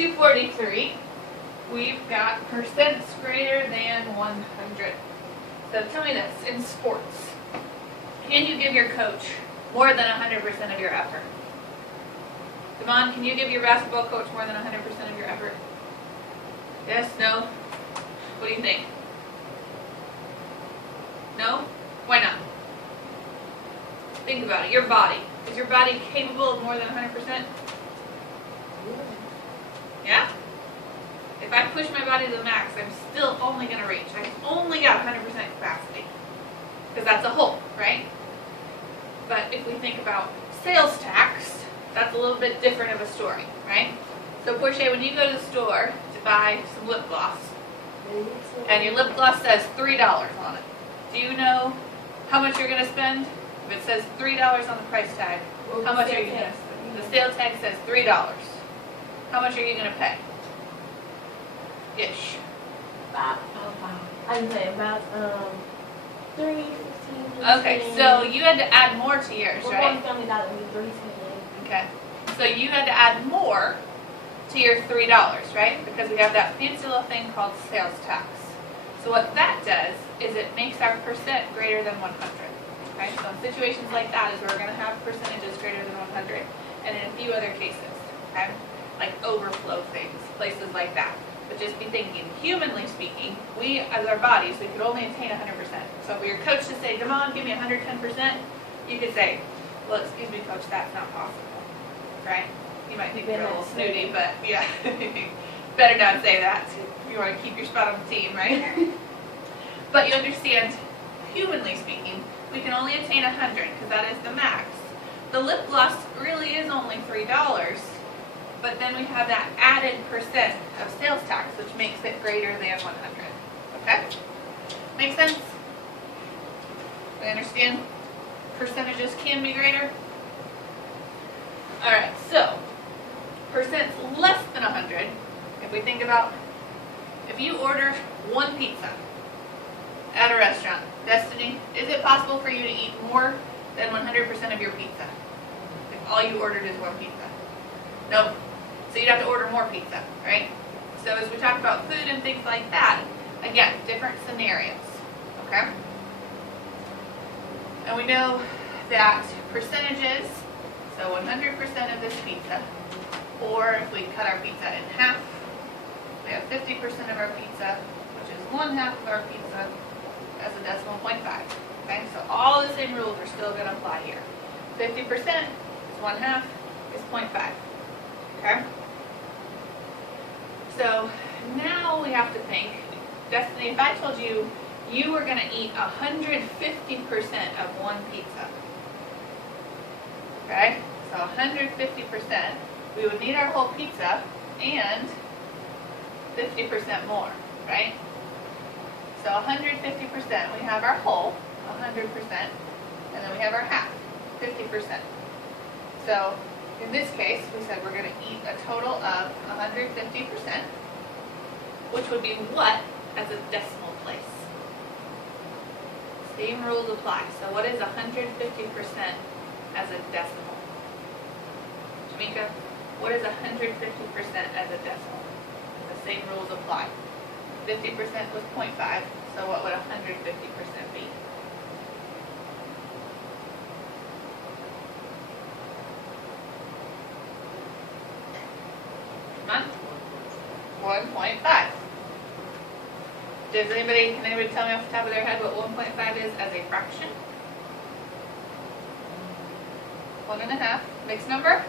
243, we've got percents greater than 100. So tell me this, in sports, can you give your coach more than 100% of your effort? Devon, can you give your basketball coach more than 100% of your effort? Yes, no? What do you think? No? Why not? Think about it, your body. Is your body capable of more than 100%? Yeah? If I push my body to the max, I'm still only going to reach. I've only got 100% capacity. Because that's a whole, right? But if we think about sales tax, that's a little bit different of a story, right? So Portia, when you go to the store to buy some lip gloss, and your lip gloss says $3 on it, do you know how much you're going to spend? If it says $3 on the price tag, how much are you going to spend? The sales tag says $3. How much are you going to pay? Ish. I say about 3, 15. Okay, so you had to add more to yours, right? Okay, so you had to add more to your $3, right? Because we have that fancy little thing called sales tax. So what that does is it makes our percent greater than 100. Okay, so in situations like that is where we're going to have percentages greater than 100, and in a few other cases, okay, like overflow things, places like that. But just be thinking, humanly speaking, we as our bodies, we could only attain 100%. So if your coach to say, Damon, give me 110%, you could say, well, excuse me, coach, that's not possible, right? You might think you're a little snooty, but yeah, better not say that if you want to keep your spot on the team, right? But you understand, humanly speaking, we can only attain 100 because that is the max. The lip gloss really is only $3, but then we have that added percent of sales tax, which makes it greater than 100. Okay? Make sense? We understand percentages can be greater? Alright, so percents less than 100, if we think about, if you order one pizza at a restaurant, Destiny, is it possible for you to eat more than 100% of your pizza? If all you ordered is one pizza? Nope. So you'd have to order more pizza, right? So as we talk about food and things like that, again, different scenarios, okay? And we know that percentages, so 100% of this pizza, or if we cut our pizza in half, we have 50% of our pizza, which is 1/2 of our pizza, as a decimal 0.5. Okay, so all the same rules are still going to apply here. 50% is 1/2 is 0.5. Okay? So now we have to think, Destiny, if I told you you were going to eat 150% of one pizza, okay? So 150%, we would need our whole pizza and 50% more, right? So 150%, we have our whole, 100%, and then we have our half, 50%. So in this case, we said we're going to eat a total of 150%, which would be what as a decimal place? Same rules apply. So what is 150% as a decimal? Jamaica, what is 150% as a decimal? The same rules apply. 50% was 0.5, so what would 150% be? Come on. 1.5. Can anybody tell me off the top of their head what 1.5 is as a fraction? 1.5. Mixed number?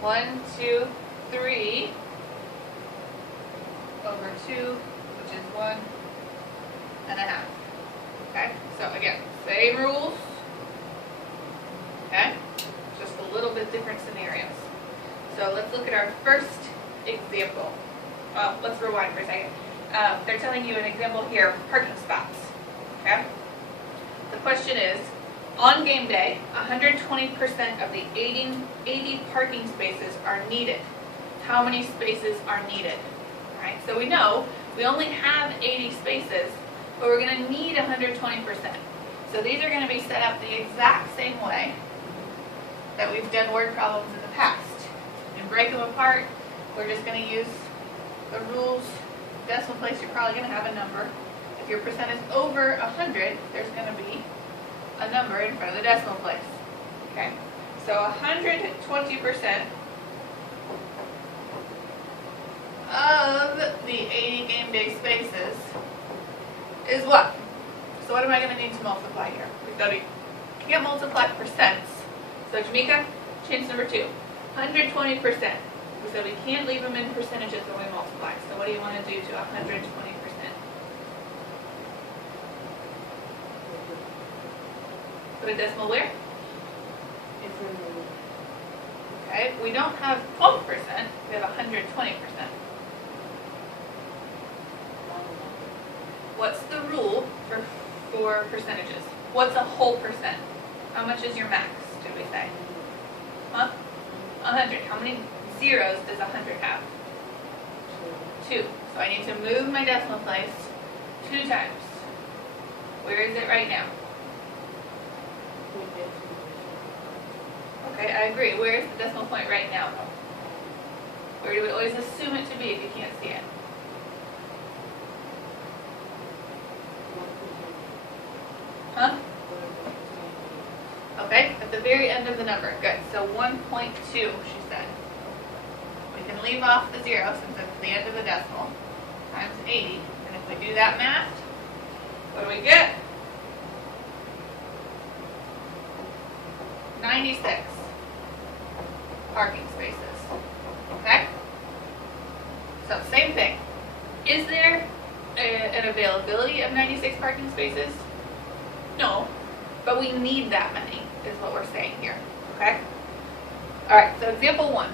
1, 2, 3 over 2, which is 1.5. Okay? So again, same rules. Okay? Just a little bit different scenarios. So let's look at our first example. Well, let's rewind for a second. They're telling you an example here, parking spots. Okay? The question is, on game day, 120% of the 80 parking spaces are needed. How many spaces are needed? All right, so we know we only have 80 spaces, but we're going to need 120%. So these are going to be set up the exact same way that we've done word problems in the past. And break them apart, we're just going to use the rules, decimal place, you're probably going to have a number. If your percent is over 100, there's going to be a number in front of the decimal place. Okay, so 120% of the 80 game day spaces is what? So what am I going to need to multiply here? We can't multiply percents. So Jamaica, change number 2. 120%. We said we can't leave them in percentages when we multiply. So what do you want to do to 120%? Put a decimal where? Okay, we don't have 12%, we have 120%. What's the rule for percentages? What's a whole percent? How much is your max, did we say? Huh? 100. How many zeros does 100 have? 2. So I need to move my decimal place 2 times. Where is it right now? Okay, I agree. Where is the decimal point right now, though? Where do we always assume it to be if you can't see it? Huh? Okay, at the very end of the number. Good. So 1.2, she said. We can leave off the 0 since it's the end of the decimal, times 80. And if we do that math, what do we get? 96 parking spaces. Okay? So same thing. Is there an availability of 96 parking spaces? No, but we need that many, is what we're saying here. Okay? Alright, so example 1.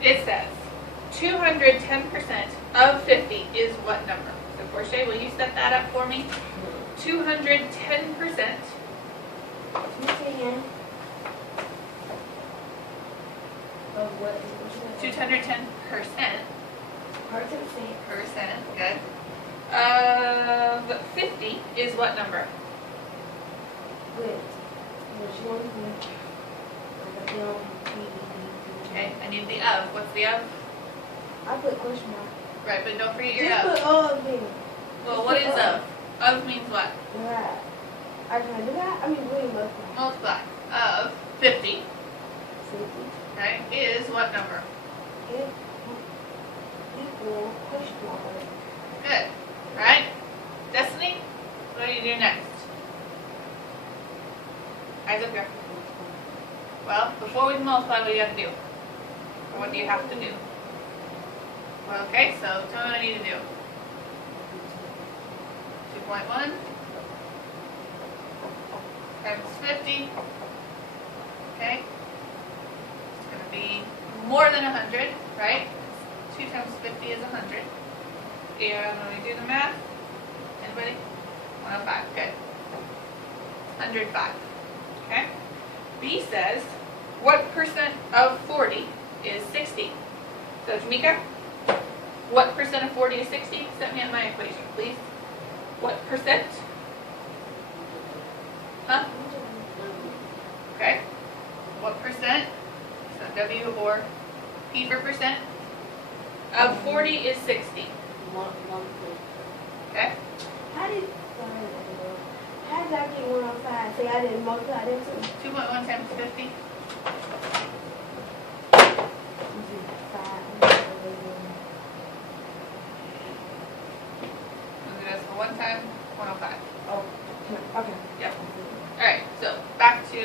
It says 210% of 50 is what number? So Portia, will you set that up for me? 210%. 210%. Percent, good. Of 50 is what number? Okay, I need the of. What's the of? I put question mark. Right, but don't forget your Just of. put of there. Well, what is of? Of means what? Right. I can do that? I mean, really multiply. Multiply. Of 50, 50. okay, is what number? It equal question mark. Good. Right? Destiny, what do you do next? Eyes up here. Well, before we can multiply, what do you have to do? Or what do you have to do? Well, okay, so tell me what I need to do. 2.1 times 50. Okay? It's going to be more than 100, right? 2 times 50 is 100. And when we do the math, anybody? 105, good. 105, okay? B says, what percent of 40 is 60? So Jamaica, what percent of 40 is 60? Set me up my equation, please. What percent? Huh? Okay. What percent? So W or P for percent? Of 40 is 60. Okay. How did I get 105? Say I didn't multiply them two. 2.1 times 50. That's for 1 time, 105. Oh, okay. Yep. Alright, so back to,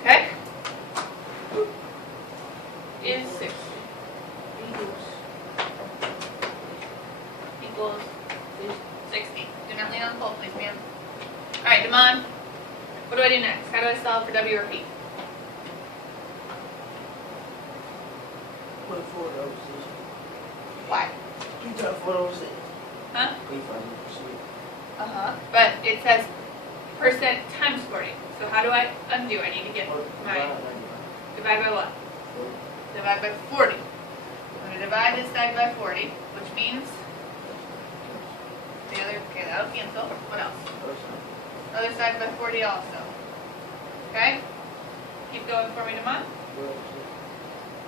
okay? Is 60 equals 60. Do not lean on the pole, please, ma'am. Alright, Damon, what do I do next? How do I solve for W or P? Put 4 over 6. Why? You got 4 over 6. Huh? 85%. But it says percent times 40. So how do I undo? I need to get my, divide by what? Divide by 40. I'm going to divide this side by 40, which means the other, okay, that'll cancel. What else? Other side by 40 also. Okay? Keep going for me, Damon.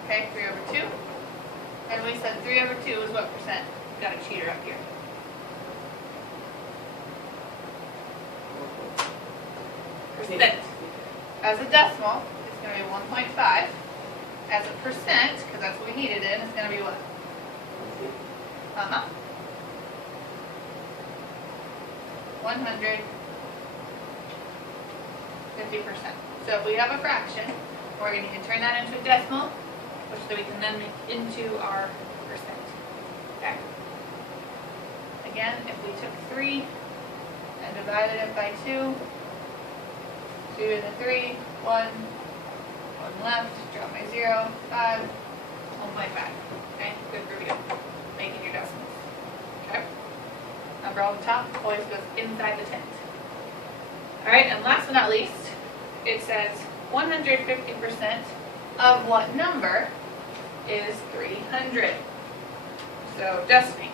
Okay, 3 over 2. And we said 3 over 2 is what percent? Got a cheater up here. Percent. As a decimal, it's going to be 1.5. As a percent, because that's what we need it in, it's going to be what? 150%. So if we have a fraction, we're going to need to turn that into a decimal, which we can then make into our percent. Okay. Again, if we took 3 and divided it by 2, 2 and a 3, 1 left, drop my 0, 5, 1.5. Okay, good for you. Making your decimals. Okay. Number on the top always goes inside the tent. Alright, and last but not least, it says 150% of what number is 300? So, Destiny,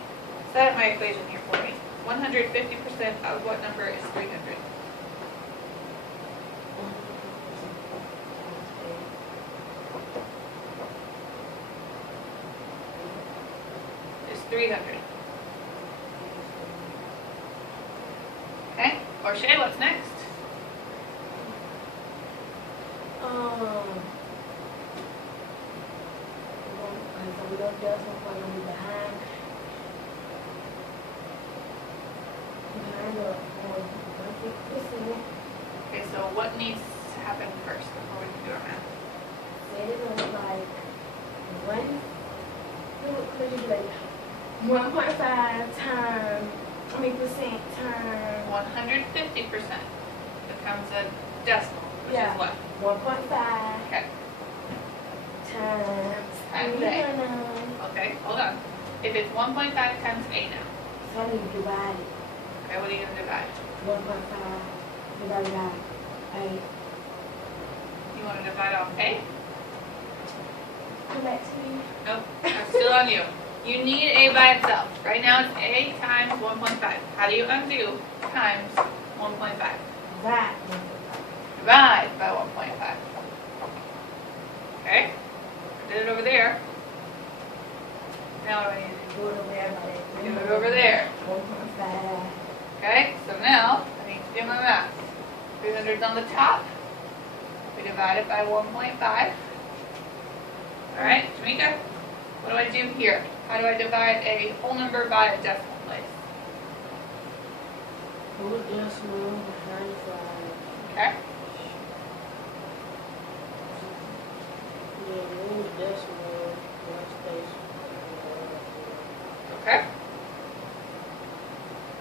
set up my equation here for me. 150% of what number is 300? Is 300. Okay, Portia, what's next? We don't just want to be behind the 150%. Okay, so what needs to happen first before we can do our math? Say it was like 1.5 times, percent times 150% becomes a decimal, which is what? 1.5 Okay. times Times A. Okay, hold on. If it's 1.5 times A now, So I need to divide it. okay, what are you going to divide? 1.5 divided by 8. You want to divide off A? Come back to me. Nope, I'm still on you. You need A by itself. Right now it's A times 1.5. How do you undo times 1.5? Right. Divide by 1.5. Okay, I did it over there. Now what do I need to Do it over there by that. do? Do it over there. 1.5. Okay, so now I need to do my math. 300's on the top. We divide it by 1.5. Alright, Tamika, what do I do here? How do I divide a whole number by a decimal place? Put decimal behind 5. Okay, Yeah, move decimal, one space. okay.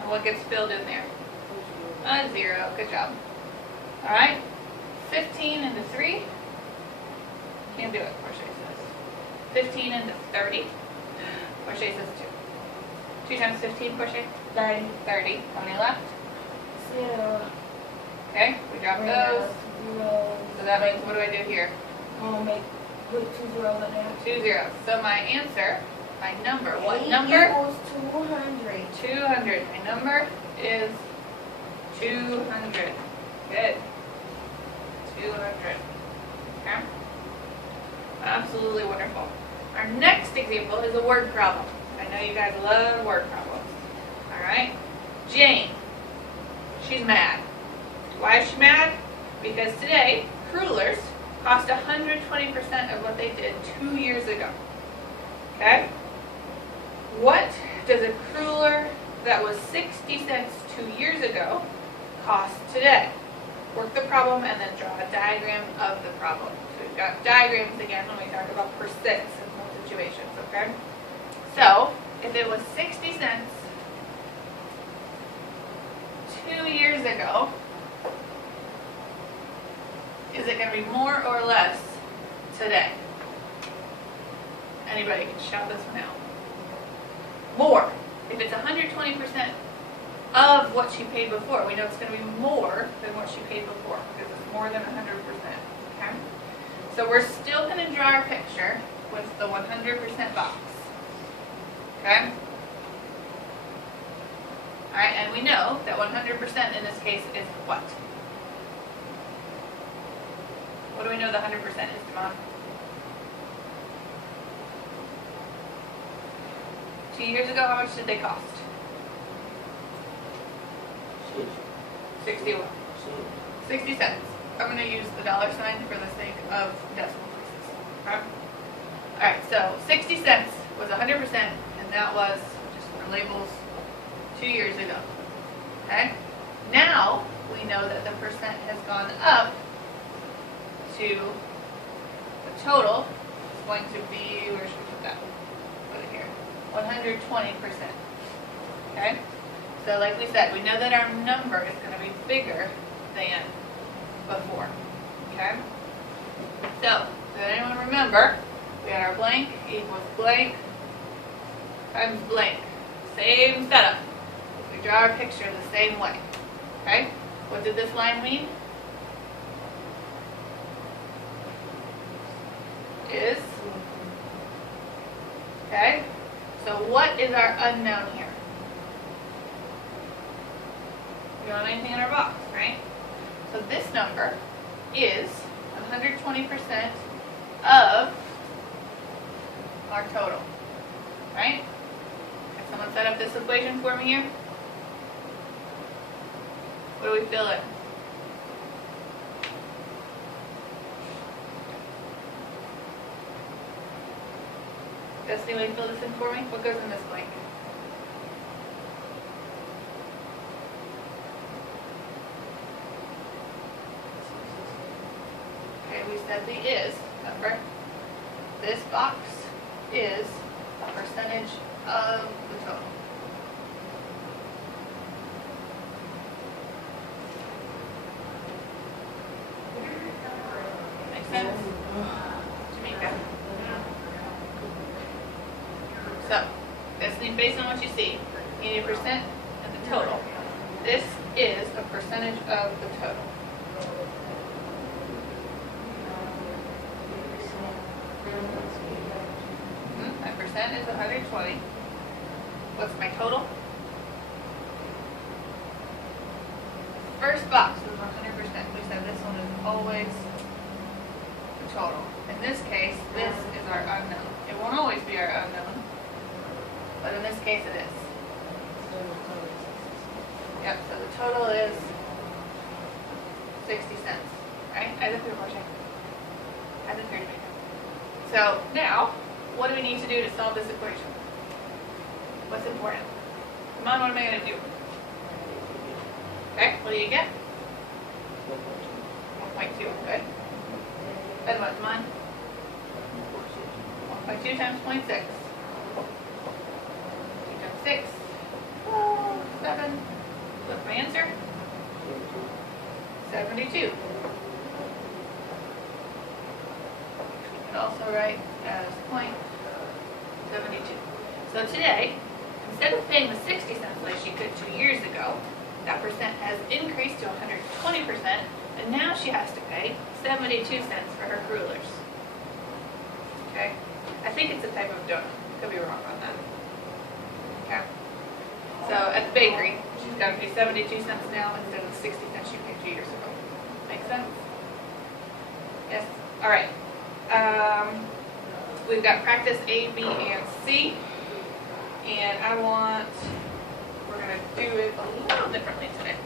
And what gets filled in there? A 0, good job. Alright, 15 into 3. Can't do it, Portia says. 15 into 30. Portia says 2. 2 times 15, Portia? 30. 30. How many left? 0. Okay, we drop those. 0. So that means, what do I do here? Put 2 zeros in there. 2 zeros. So my answer, my number, what 8 number? equals 200. 200. My number is 200. Good. 200. Okay. Absolutely wonderful. Our next example is a word problem. I know you guys love word problems. Alright? Jane. She's mad. Why is she mad? Because today, crullers cost 120% of what they did 2 years ago. Okay? What does a cruller that was 60 cents 2 years ago cost today? Work the problem and then draw a diagram of the problem. So we've got diagrams again when we talk about percents in some situations, okay? So, if it was 60 cents 2 years ago, is it going to be more or less today? Anybody can shout this one out. More. If it's 120% of what she paid before, we know it's going to be more than what she paid before because it's more than 100%. Okay? So we're still going to draw our picture with the 100% box. Okay? Alright, and we know that 100% in this case is what? What do we know the 100% is, Demond? 2 years ago, how much did they cost? 61. 60 cents. I'm going to use the dollar sign for the sake of decimal places. Okay? Alright, so 60 cents was 100%, and that was, just for labels, 2 years ago. Okay? Now, we know that the percent has gone up to the total is going to be, where should we put that? Put it here. 120%. Okay? So like we said, we know that our number is going to be bigger than before. Okay? So, does anyone remember? We had our blank equals blank times blank. Same setup. We draw our picture the same way. Okay? What did this line mean? Is. Okay? So what is our unknown here? We don't have anything in our box, right? So this number is 120% of our total, right? Can someone set up this equation for me here? What do we fill in? Does anybody fill this in for me? What goes in this blank? Okay, we said the is, remember? This box is a percentage of the total. Make sense? Jamaica. So, this is based on what you see. You need a percent and the total. This is a percentage of the total. My percent is 120. What's my total? First box is 100%. We said this one is always the total. In this case, this is our unknown. It won't always be our unknown, but in this case it is. Yep, so the total is 60 cents, right? I did more check. I did 30 minutes. So now, what do we need to do to solve this equation? What's important? Come on, what am I going to do? Okay, what do you get? 1.2, good. And what, come on? 1.2 times 0.6. 2 times 6. 7. What's my answer? 72. You can also write as 0.72. So today, instead of paying the 60 cents like she could 2 years ago, that percent has increased to 120%, and now she has to pay 72 cents for her rulers. Okay? I think it's a type of donut. Could be wrong on that. Okay? So at the bakery, she's got to pay 72 cents now instead of the 60 cents she paid 2 years ago. Make sense? Yes? Alright. We've got practice A, B, and C. And we're going to do it a little differently today.